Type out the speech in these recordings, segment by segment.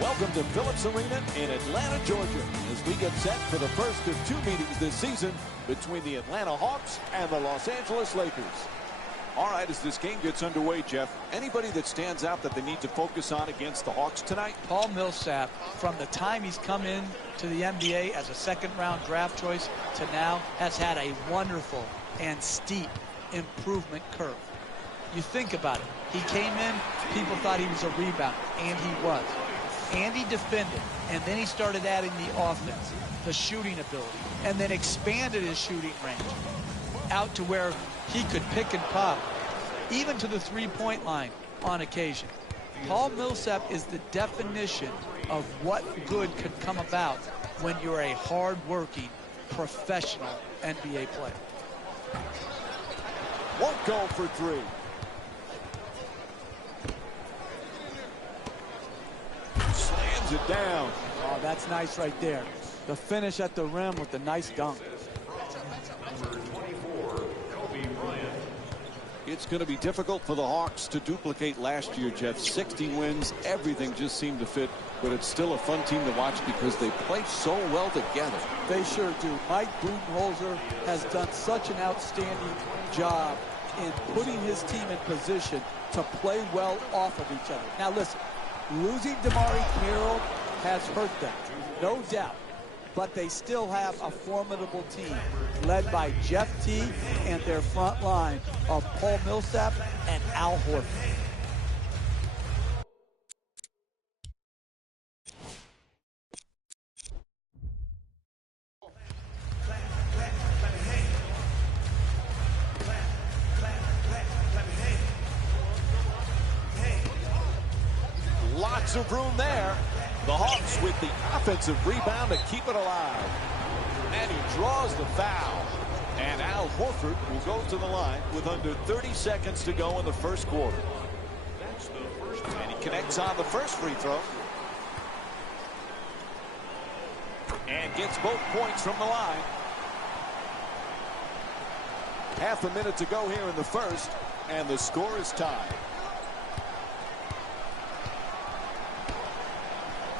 Welcome to Phillips Arena in Atlanta, Georgia, as we get set for the first of two meetings this season between the Atlanta Hawks and the Los Angeles Lakers. All right, as this game gets underway, Jeff, anybody that stands out that they need to focus on against the Hawks tonight? Paul Millsap, from the time he's come in to the NBA as a second-round draft choice to now, has had a wonderful and steep improvement curve. You think about it. He came in, people thought he was a rebounder, and he was. And he defended, and then he started adding the offense, the shooting ability, and then expanded his shooting range out to where he could pick and pop, even to the three-point line on occasion. Paul Millsap is the definition of what good could come about when you're a hard-working, professional NBA player. Won't go for three. Slams it down. Oh, that's nice right there. The finish at the rim with the nice dunk. It's going to be difficult for the Hawks to duplicate last year, Jeff. 60 wins, everything just seemed to fit, but it's still a fun team to watch because they play so well together. They sure do. Mike Budenholzer has done such an outstanding job in putting his team in position to play well off of each other. Now listen, losing DeMarre Carroll has hurt them, no doubt. But they still have a formidable team led by Jeff Teague and their front line of Paul Millsap and Al Horford. Lots of room there. The Hawks with the offensive rebound to keep it alive. And he draws the foul. And Al Horford will go to the line with under 30 seconds to go in the first quarter. And he connects on the first free throw. And gets both points from the line. Half a minute to go here in the first. And the score is tied.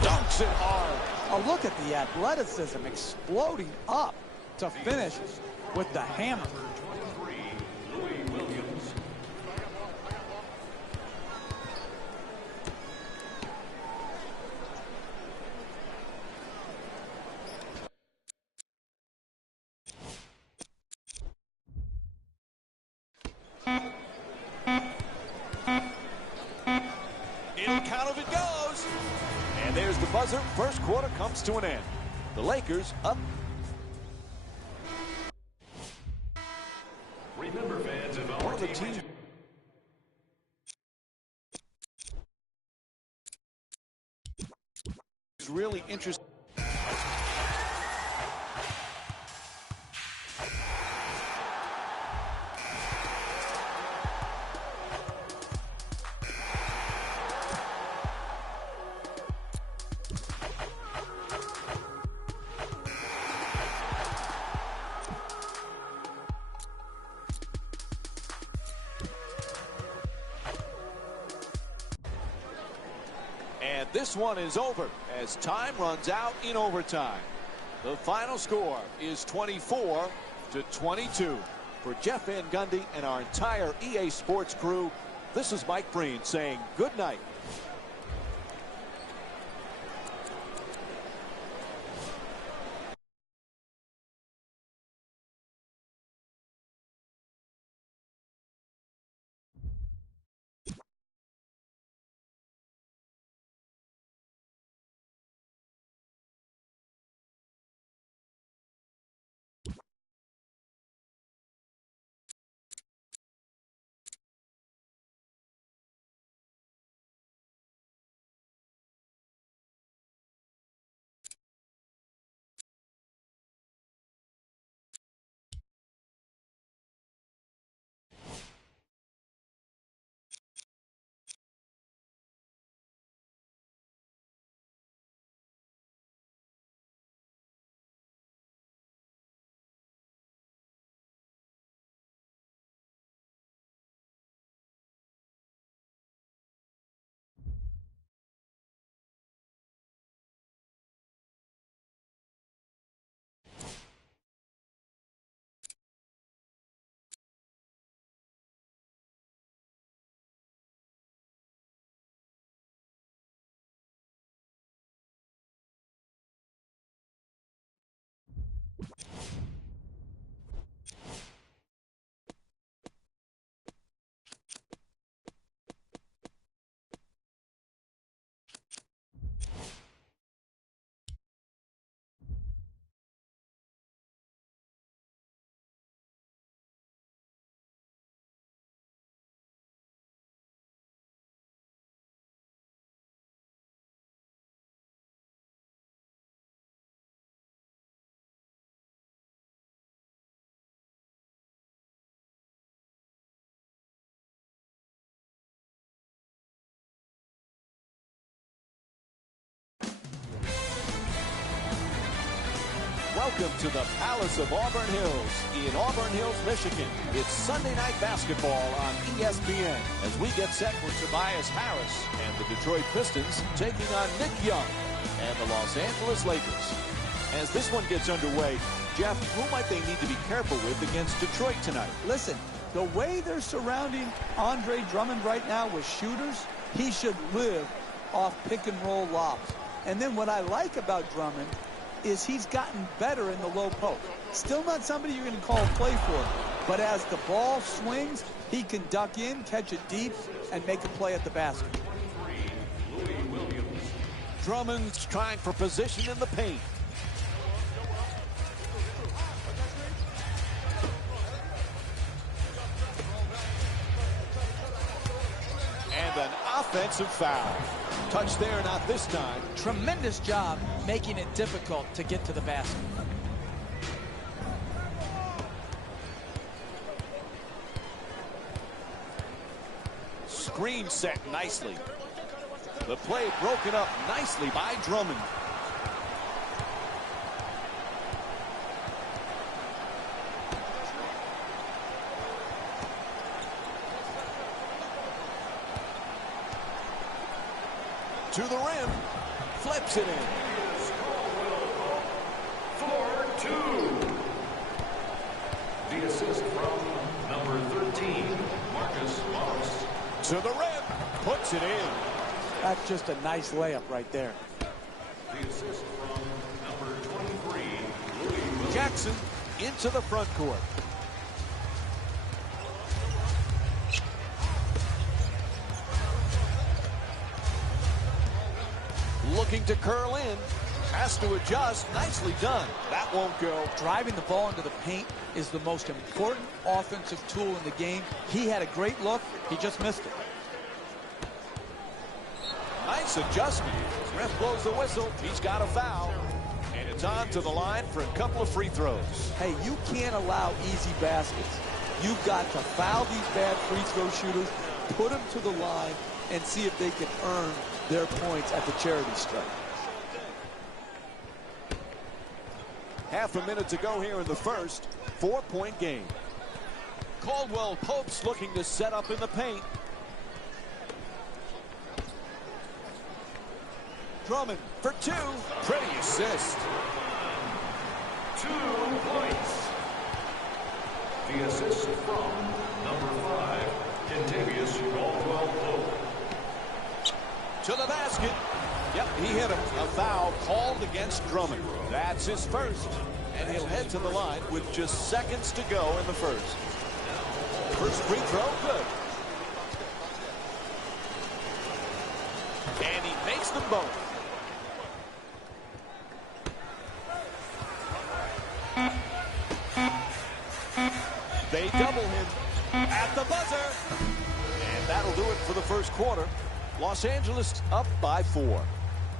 Dunks it hard. Oh, look at the athleticism exploding up to finish with the hammer. In count of it goes. And there's the buzzer. First quarter comes to an end. The Lakers up. Remember, fans, if One of the teams is really interesting. And this one is over as time runs out in overtime. The final score is 24-22. For Jeff Van Gundy and our entire EA Sports crew, this is Mike Breen saying good night. Welcome to the Palace of Auburn Hills in Auburn Hills, Michigan. It's Sunday night basketball on ESPN as we get set with Tobias Harris and the Detroit Pistons taking on Nick Young and the Los Angeles Lakers. As this one gets underway, Jeff, who might they need to be careful with against Detroit tonight? Listen, the way they're surrounding Andre Drummond right now with shooters, he should live off pick and roll lobs. And then what I like about Drummond is he's gotten better in the low post. Still not somebody you're going to call a play for, but as the ball swings, he can duck in, catch it deep, and make a play at the basket. Drummond's trying for position in the paint. And an offensive foul. Touch there, not this time. Tremendous job making it difficult to get to the basket. Screen set nicely. The play broken up nicely by Drummond. To the rim, flips it in. 4-2. The assist from number 13, Marcus Morris. To the rim, puts it in. That's just a nice layup right there. The assist from number 23, Louis Williams. Jackson into the front court. Looking to curl in. Has to adjust. Nicely done. That won't go. Driving the ball into the paint is the most important offensive tool in the game. He had a great look. He just missed it. Nice adjustment. Ref blows the whistle. He's got a foul. And it's on to the line for a couple of free throws. Hey, you can't allow easy baskets. You've got to foul these bad free throw shooters, put them to the line, and see if they can earn their points at the charity stripe. Half a minute to go here in the first. 4-point game. Caldwell Pope's looking to set up in the paint. Drummond for two. Pretty assist. 2 points. The assist from number 5, Kentavious Caldwell-Pope. To the basket. Yep, he hit him. A foul called against Drummond. That's his first. And he'll head to the line with just seconds to go in the first. First free throw, good. And he makes them both. They double him at the buzzer. And that'll do it for the first quarter. Los Angeles up by 4.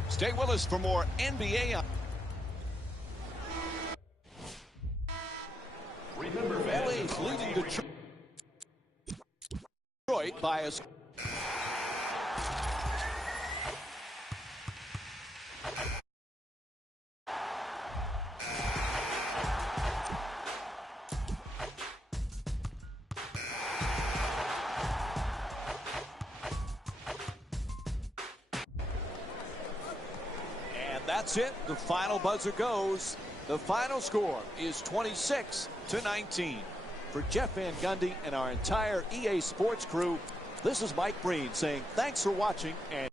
Stay with us for more NBA. Remember, LA's leading Detroit by a score. That's it. The final buzzer goes. The final score is 26-19. For Jeff Van Gundy and our entire EA Sports crew, this is Mike Breen saying thanks for watching and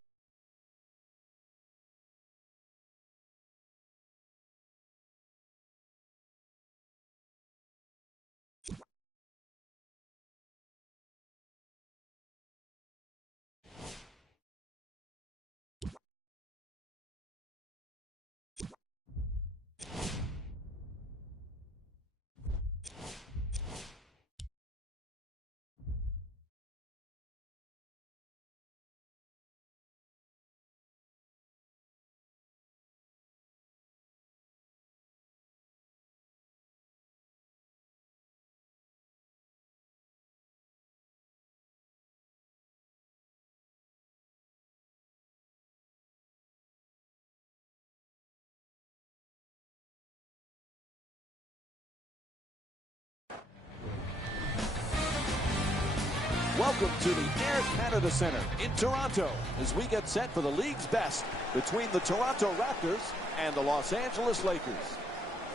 Welcome to the Air Canada Centre in Toronto as we get set for the league's best between the Toronto Raptors and the Los Angeles Lakers.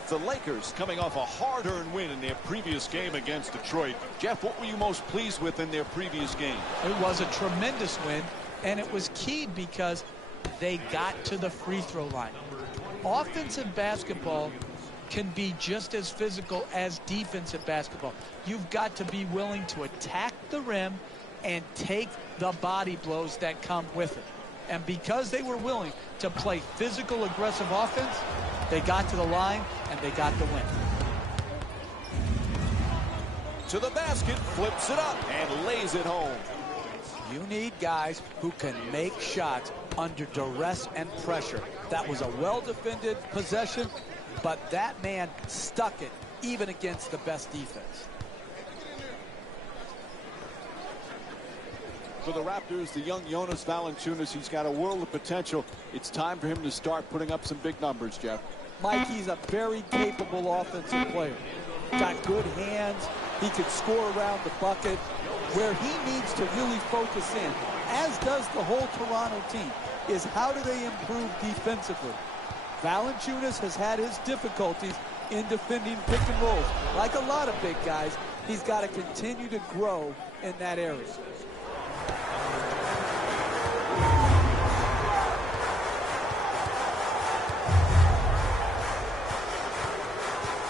The Lakers coming off a hard-earned win in their previous game against Detroit. Jeff, what were you most pleased with in their previous game? It was a tremendous win, and it was key because they got to the free throw line. Offensive basketball can be just as physical as defensive basketball. You've got to be willing to attack the rim and take the body blows that come with it. And because they were willing to play physical, aggressive offense, they got to the line and they got the win. To the basket, flips it up and lays it home. You need guys who can make shots under duress and pressure. That was a well-defended possession, but that man stuck it even against the best defense. For the Raptors, the young Jonas Valanciunas, he's got a world of potential. It's time for him to start putting up some big numbers, Jeff. Mike, he's a very capable offensive player. Got good hands. He could score around the bucket. Where he needs to really focus in, as does the whole Toronto team, is how do they improve defensively. Valanciunas has had his difficulties in defending pick and rolls. Like a lot of big guys, he's got to continue to grow in that area.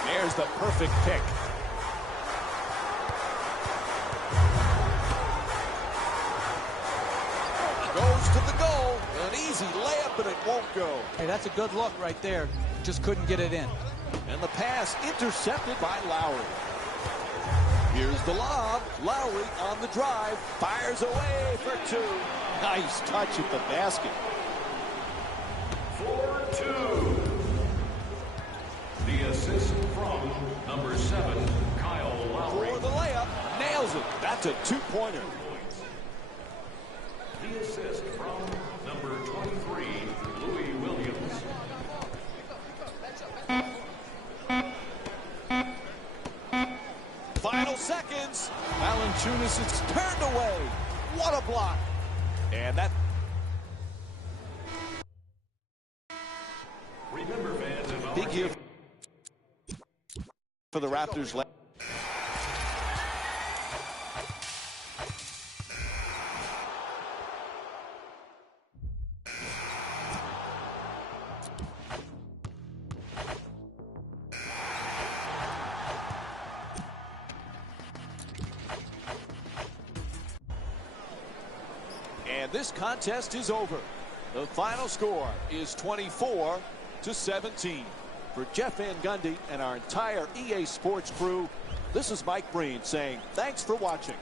There's the perfect pick. Goes to the goal. An easy layup, but it won't go. Hey, that's a good look right there. Just couldn't get it in. And the pass intercepted by Lowry. Here's the lob. Lowry on the drive. Fires away for two. Nice touch at the basket. 4-2. The assist from number 7, Kyle Lowry. For the layup. Nails it. That's a two-pointer. The assist from number 23, Louis Williams. Final seconds. Valanciunas is turned away. What a block. And that. Remember, fans, if Big year for the Raptors. And this contest is over. The final score is 24-17. For Jeff Van Gundy and our entire EA Sports crew, this is Mike Breen saying thanks for watching.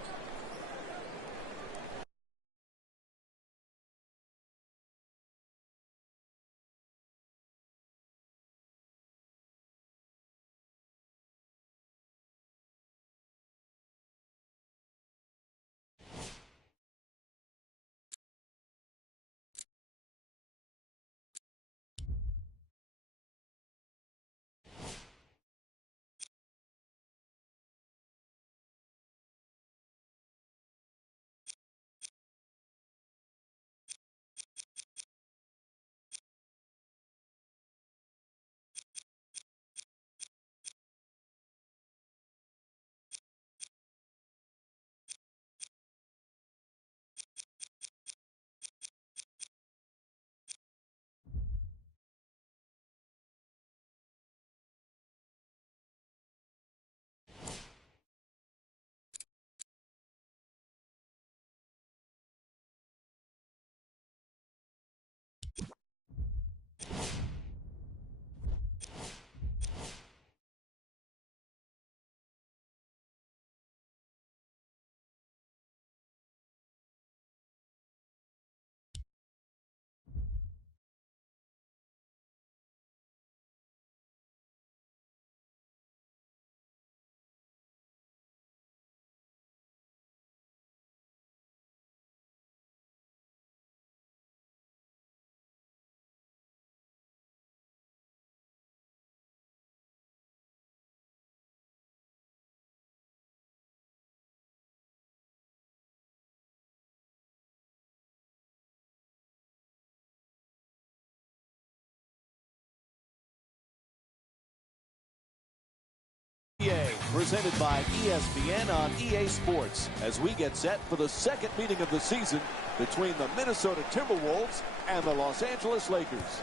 presented by ESPN on EA Sports, as we get set for the second meeting of the season between the Minnesota Timberwolves and the Los Angeles Lakers.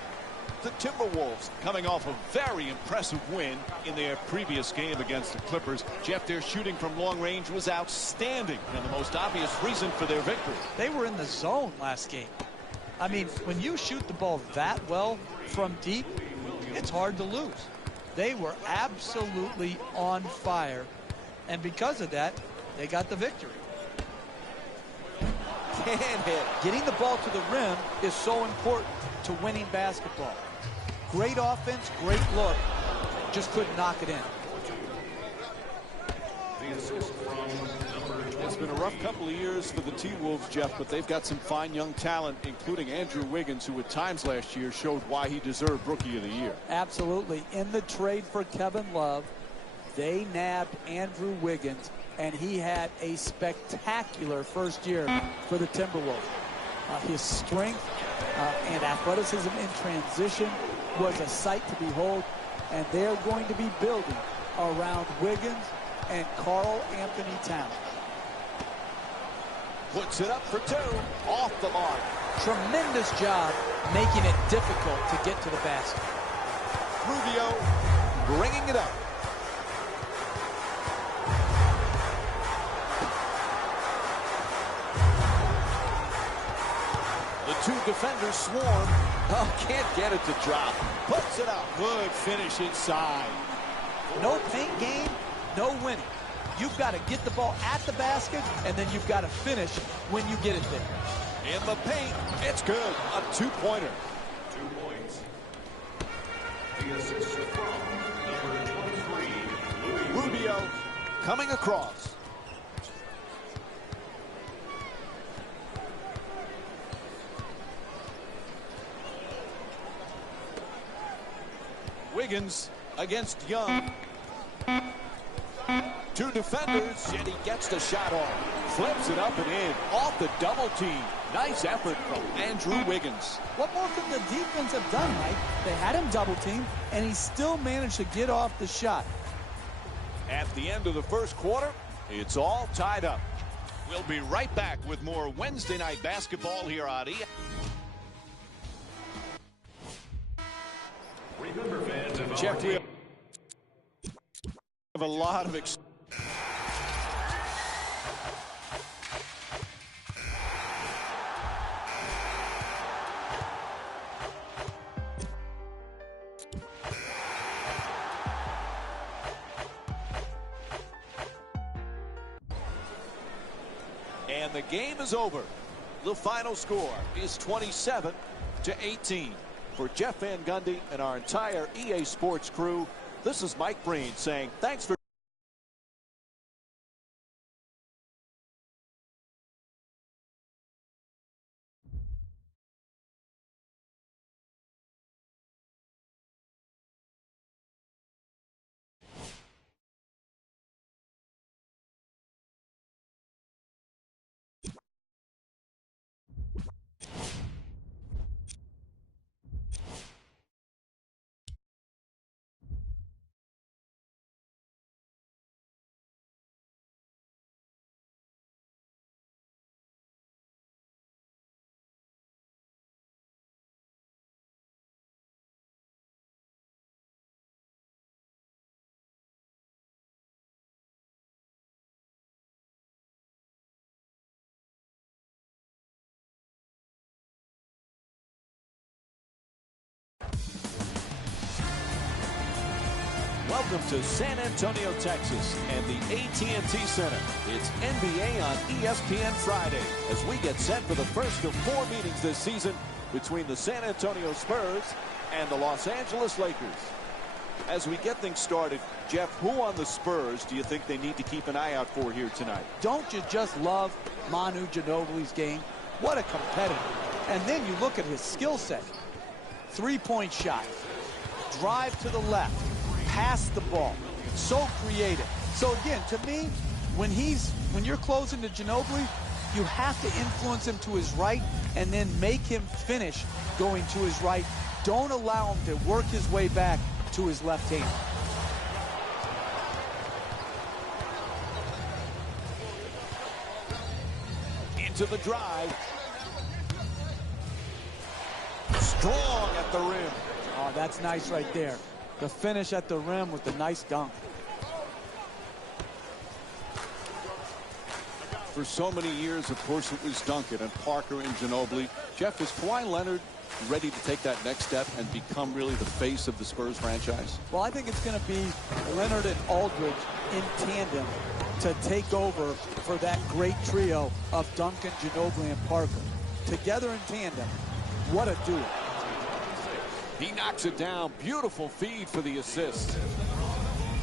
The Timberwolves coming off a very impressive win in their previous game against the Clippers. Jeff, their shooting from long range was outstanding, and the most obvious reason for their victory. They were in the zone last game. I mean, when you shoot the ball that well from deep, it's hard to lose. They were absolutely on fire, and because of that, they got the victory. Can't hit. Getting the ball to the rim is so important to winning basketball. Great offense, great look, just couldn't knock it in. The assist from number 20. It's been a rough couple of years for the T-Wolves, Jeff, but they've got some fine young talent, including Andrew Wiggins, who at times last year showed why he deserved Rookie of the Year. Absolutely. In the trade for Kevin Love, they nabbed Andrew Wiggins, and he had a spectacular first year for the Timberwolves. His strength and athleticism in transition was a sight to behold, and they're going to be building around Wiggins and Karl Anthony Towns. Puts it up for two, off the mark. Tremendous job making it difficult to get to the basket. Rubio bringing it up. The two defenders swarm. Oh, can't get it to drop. Puts it up. Good finish inside. No paint game, no winning. You've got to get the ball at the basket, and then you've got to finish when you get it there. In the paint, it's good. A two-pointer. 2 points. The assist from number 23, Rubio coming across. Wiggins against Young. Two defenders, and he gets the shot off. Flips it up and in. Off the double team. Nice effort from Andrew Wiggins. What more could the defense have done, Mike? They had him double teamed, and he still managed to get off the shot. At the end of the first quarter, it's all tied up. We'll be right back with more Wednesday night basketball here on EA. Remember, fans of Jeff, we have a lot of and the game is over. The final score is 27-18. For Jeff Van Gundy and our entire EA Sports crew, this is Mike Breen saying thanks for welcome to San Antonio, Texas, and the AT&T Center. It's NBA on ESPN Friday as we get set for the first of 4 meetings this season between the San Antonio Spurs and the Los Angeles Lakers. As we get things started, Jeff, who on the Spurs do you think they need to keep an eye out for here tonight? Don't you just love Manu Ginobili's game? What a competitor. And then you look at his skill set. Three-point shot, drive to the left, pass the ball, so creative. So again, to me, when you're closing to Ginobili, you have to influence him to his right and then make him finish going to his right. Don't allow him to work his way back to his left hand. to the drive. Strong at the rim. Oh, that's nice right there. The finish at the rim with the nice dunk. For so many years, of course, it was Duncan and Parker and Ginobili. Jeff, is Kawhi Leonard ready to take that next step and become really the face of the Spurs franchise? Well, I think it's going to be Leonard and Aldridge in tandem to take over for that great trio of Duncan, Ginobili, and Parker. Together in tandem, what a duo. He knocks it down. Beautiful feed for the assist.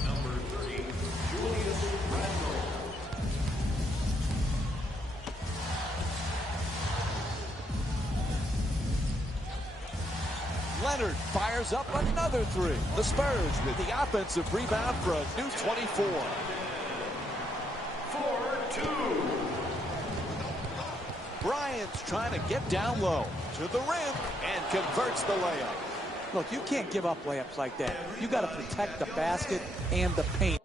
Number 30, Julius Randle. Leonard fires up another three. The Spurs with the offensive rebound for a new 24. 4-2. Bryant's trying to get down low to the rim and converts the layup. Look, you can't give up layups like that. You got to protect the basket and the paint